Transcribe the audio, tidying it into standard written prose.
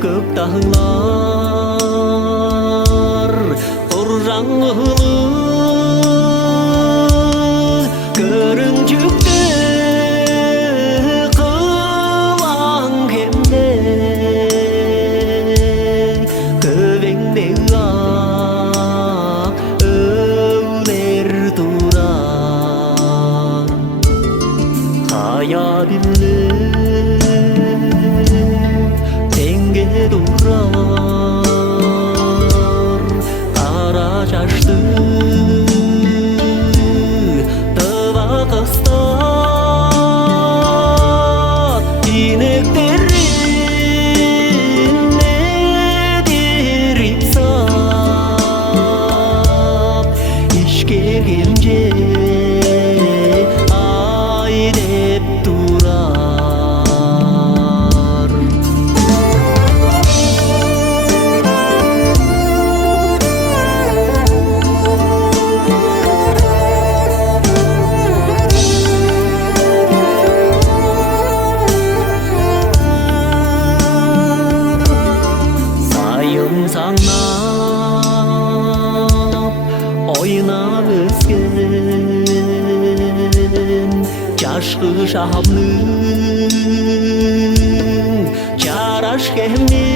köp dağlar Orjanlığı görüncükte kılan hemde Köbengde ak öğler durar Hayalimle denge durar Kara çaştı tıva kıstat İneklerin nedir sap İşke gelince ay dep durar Sayın sanap oynap ösken Çaşkı şahabның Çaraş kemne